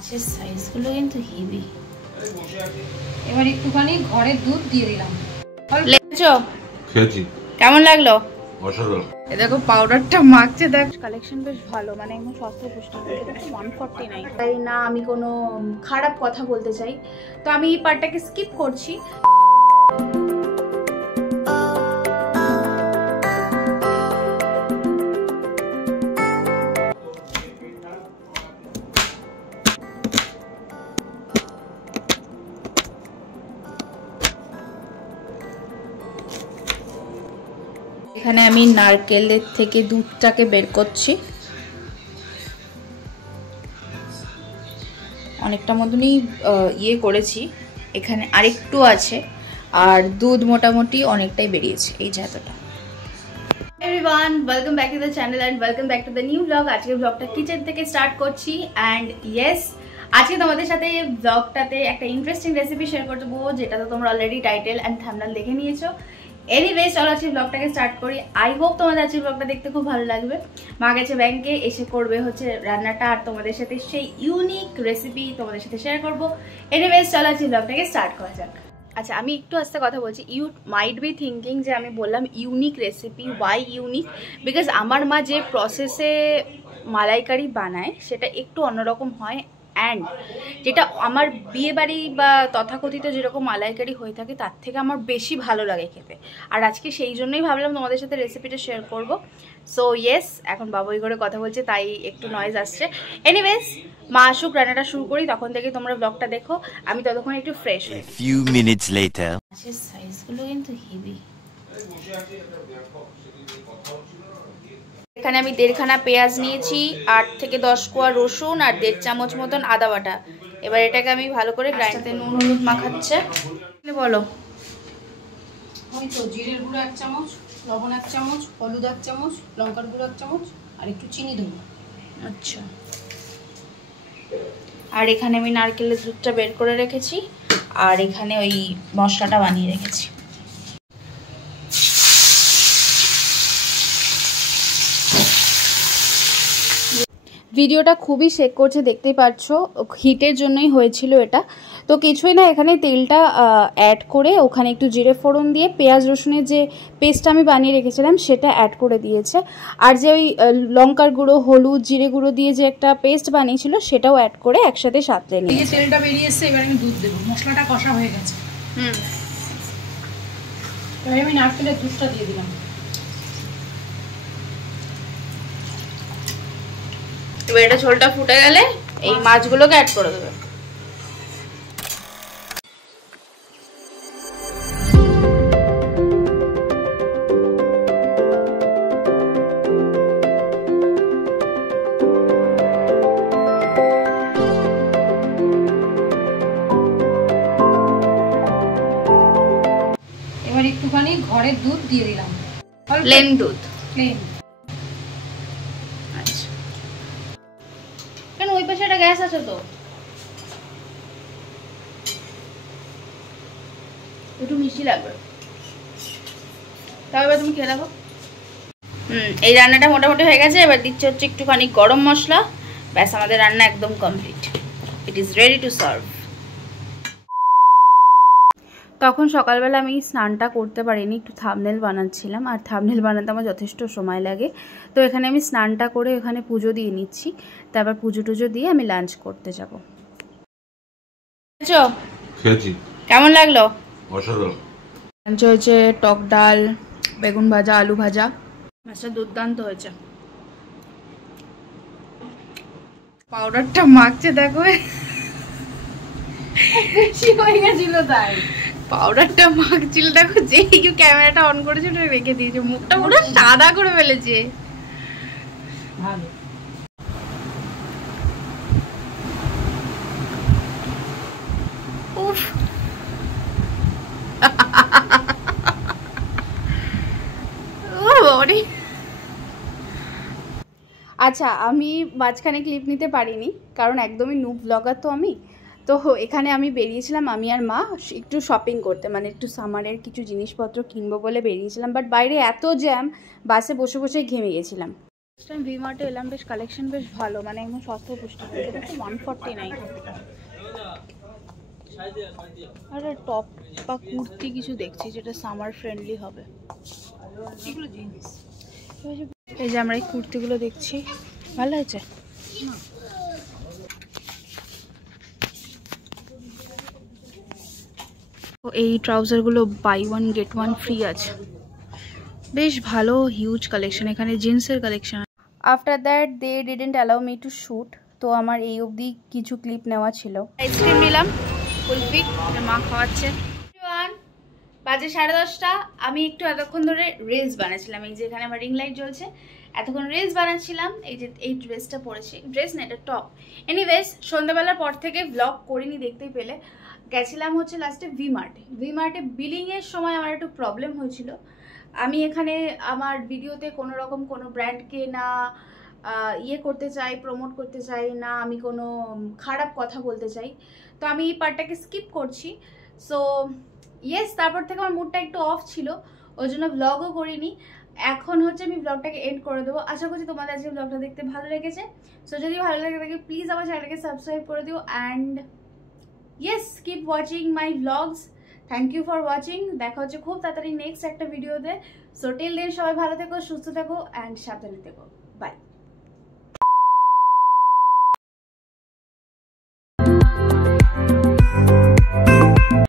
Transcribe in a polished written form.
মাছের সাইজগুলো কিন্তু হেভি। এবার একটুখানি ঘরের দুধ দিয়ে দিলাম। খেয়েছি, কেমন লাগলো? অসাধারণ। এ দেখো পাউডারটা মাখছে, দেখ কালেকশন বেশ ভালো, মানে একদম সস্তা পুষ্টি। 149, তাই না আমি কোনো খারাপ কথা বলতে চাই, তো আমি এই পার্টটাকে স্কিপ করছি। এখানে আমি নারকেলের থেকে দুধটাকে বের করছি, অনেকটা মতনই ইয়ে করেছি, এখানে আরেকটু আছে, আর দুধ মোটামুটি অনেকটাই বেরিয়েছে, এই যে এতটা। Everyone, welcome back to the channel and welcome back to the new blog. আজকের ব্লগটা কিচেন থেকে স্টার্ট করছি অ্যান্ড ইয়েস, আজকে তোমাদের সাথে ব্লগটাতে একটা ইন্টারেস্টিং রেসিপি শেয়ার করবো, যেটা তো তোমরা অলরেডি টাইটেল অ্যান্ড থাম্বনেল দেখে নিয়েছো। এনিওয়েজ, চলো আজকে ব্লগটাকে স্টার্ট করি। আই হোপ তোমাদের আজকে ব্লগটা দেখতে খুব ভালো লাগবে। মা গেছে ব্যাংকে, এসে করবে হচ্ছে রান্নাটা, আর তোমাদের সাথে সেই ইউনিক রেসিপি তোমাদের সাথে শেয়ার করবো। এনিওয়েজ, চলো আজকে ব্লগটাকে স্টার্ট করা যাক। আচ্ছা, আমি একটু আস্তে কথা বলছি। ইউ মাইট বি থিঙ্কিং যে আমি বললাম unique recipe, why unique? Because আমার মা যে প্রসেসে মালাইকারি বানায় সেটা একটু অন্যরকম হয়, অ্যান্ড যেটা আমার বিয়ে বাড়ি বা তথাকথিত যেরকম মালাইকারি হয়ে থাকে তার থেকে আমার বেশি ভালো লাগে খেতে। আর আজকে সেই জন্যই ভাবলাম তোমাদের সাথে রেসিপিটা শেয়ার করব। সো ইয়েস, এখন বাবুই করে কথা বলছে তাই একটু নয়েজ আসছে। এনিওয়েজ, মা আসুক, রান্নাটা শুরু করি, তখন থেকে তোমরা ব্লগটা দেখো, আমি ততক্ষণ একটু ফ্রেশ হই। few minutes later মাছের সাইজগুলো কিন্তু হেভি। এখানে আমি 1.5 খানা পেঁয়াজ নিয়েছি, 8 থেকে 10 কোয়া রসুন আর 1.5 চামচ মতন আদা বাটা। এবার এটাকে আমি ভালো করে গ্রাইন্ডারে নুন হলুদ মাখাচ্ছে। বলো। ওই তো জিরের গুঁড়ো 1 চামচ, লবণ 1 চামচ, হলুদ 1 চামচ, লঙ্কার গুঁড়ো 1 চামচ আর একটু চিনি দেবো। আচ্ছা, আর এখানে আমি নারকেলের দুধটা বের করে রেখেছি, আর এখানে ওই মশলাটা বানিয়ে রেখেছি। ভিডিওটা খুবই শেক করছে, দেখতেই পাচ্ছ, হিটের জন্যই হয়েছিল এটা। তো কিছুই না, এখানে তেলটা অ্যাড করে ওখানে একটু জিরে ফোড়ন দিয়ে পেঁয়াজ রসুনের যে পেস্টটা আমি বানিয়ে রেখেছিলাম সেটা অ্যাড করে দিয়েছে, আর যে ওই লঙ্কার গুঁড়ো হলুদ জিরে গুঁড়ো দিয়ে যে একটা পেস্ট বানিয়েছিল সেটাও অ্যাড করে একসাথে সাঁতলে নিয়ে তেলটা বেরিয়ে এসছে। এবার আমি দুধ দেবো, মশলাটা কষা হয়ে গেছে। এবার আমি নারকেলের দুধটা দিয়ে দিলাম। এবার এটা ঝোলটা ফুটে গেলে এই মাছগুলোকে অ্যাড করে দেবে। এবার একটুখানি ঘরের দুধ দিয়ে দিলাম, প্লেন দুধ। প্লেন। আচ্ছা, কেন ওই পাশে একটা গ্যাস আছে তো, একটু মিষ্টি লাগবে। তাও এবার তুমি খেয়ে দেখো। এই রান্নাটা মোটামুটি হয়ে গেছে। এবার দিচ্ছে হচ্ছে একটুখানি গরম মশলা। ব্যাস, আমাদের রান্না একদম complete. It is ready to serve. তখন সকালবেলা আমি স্নানটা করতে পারিনি, একটু থাম্বনেল বানাচ্ছিলাম, আর থাম্বনেল বানাতে আমার যথেষ্ট সময় লাগে। তো এখানে আমি স্নানটা করে এখানে পুজো দিয়ে নিচ্ছি, তারপর পুজো টুজো দিয়ে আমি লাঞ্চ করতে যাব। খেয়েছি, কেমন লাগলো? অসাধারণ। লাঞ্চ হয়েছে টক ডাল, বেগুন ভাজা, আলু ভাজা, মাছটা দুর্দান্ত হয়েছে। পাউডারটা মাখছে দেখো, বেশি হয়ে গেছিল তাই পাউডারটা মাখছিল। দেখো, যেই কেউ ক্যামেরাটা অন করেছে ওটা রেখে দিয়েছে, মুখটা পুরো সাদা করে ফেলেছে। ভালো। উফ, আচ্ছা, আমি মাঝখানে ক্লিপ নিতে পারিনি কারণ একদমই নুব ব্লগার তো আমি। তো এখানে আমি বেরিয়েছিলাম, আমি আর মা একটু শপিং করতে, মানে একটু সামারের কিছু জিনিসপত্র কিনবো বলে বেরিয়েছিলাম, বাট বাইরে এত জ্যাম, বাসে বসে বসে ঘেমে গেছিলাম। ভি মার্টে এলাম, বেশ কালেকশন বেশ ভালো, মানে একদম সস্তায় পুষ্টি। এটা তো 149। আরে টপ বা কুর্তি কিছু দেখছি যেটা সামার ফ্রেন্ডলি হবে। এগুলো জিন্স। এই যে আমরা এই কুর্তিগুলো দেখছি, ভালো হয়েছে। এই ট্রাউজারগুলো buy one get one free আছে, বেশ ভালো হিউজ কালেকশন, এখানে জিন্সের কালেকশন। After that they didn't allow me to shoot, তো আমার এই অবধি কিছু ক্লিপ নেওয়া ছিল। আইসক্রিম নিলাম কুলফি, মা খাওয়াচ্ছে। বাজে 10:30। আমি একটু এতক্ষণ ধরে রিলস বানাচ্ছিলাম, এই যে এখানে আমার রিং লাইট জ্বলছে, এতক্ষণ রিলস বানাচ্ছিলাম। এই যে এই ড্রেসটা পরেছি, ড্রেস না এটা টপ। এনিওয়েজ সন্ধ্যাবেলার পর থেকে ব্লগ করিনি, দেখতেই পেলে। গেছিলাম হচ্ছে লাস্টে ভি মার্টে বিলিংয়ের সময় আমার একটু প্রবলেম হয়েছিল। আমি এখানে আমার ভিডিওতে কোনো রকম কোনো ব্র্যান্ডকে না ইয়ে করতে চাই, প্রমোট করতে চাই না, আমি কোনো খারাপ কথা বলতে চাই, তো আমি এই পার্টটাকে স্কিপ করছি। সো ইয়েস, তারপর থেকে আমার মুডটা একটু অফ ছিল, ওই জন্য ব্লগও করিনি। এখন হচ্ছে আমি ব্লগটাকে এন্ড করে দেবো। আশা করছি তোমাদের আজকে ব্লগটা দেখতে ভালো লেগেছে। সো যদি ভালো লেগে থাকে প্লিজ আমার চ্যানেলটাকে সাবস্ক্রাইব করে দিও, and yes keep watching my blogs. Thank you for watching. দেখা হচ্ছে খুব তাড়াতাড়ি নেক্সট একটা ভিডিওতে। সো টিল দেন সবাই ভালো থেকো, সুস্থ থেকো, অ্যান্ড সাবধানে থেকো। বাই।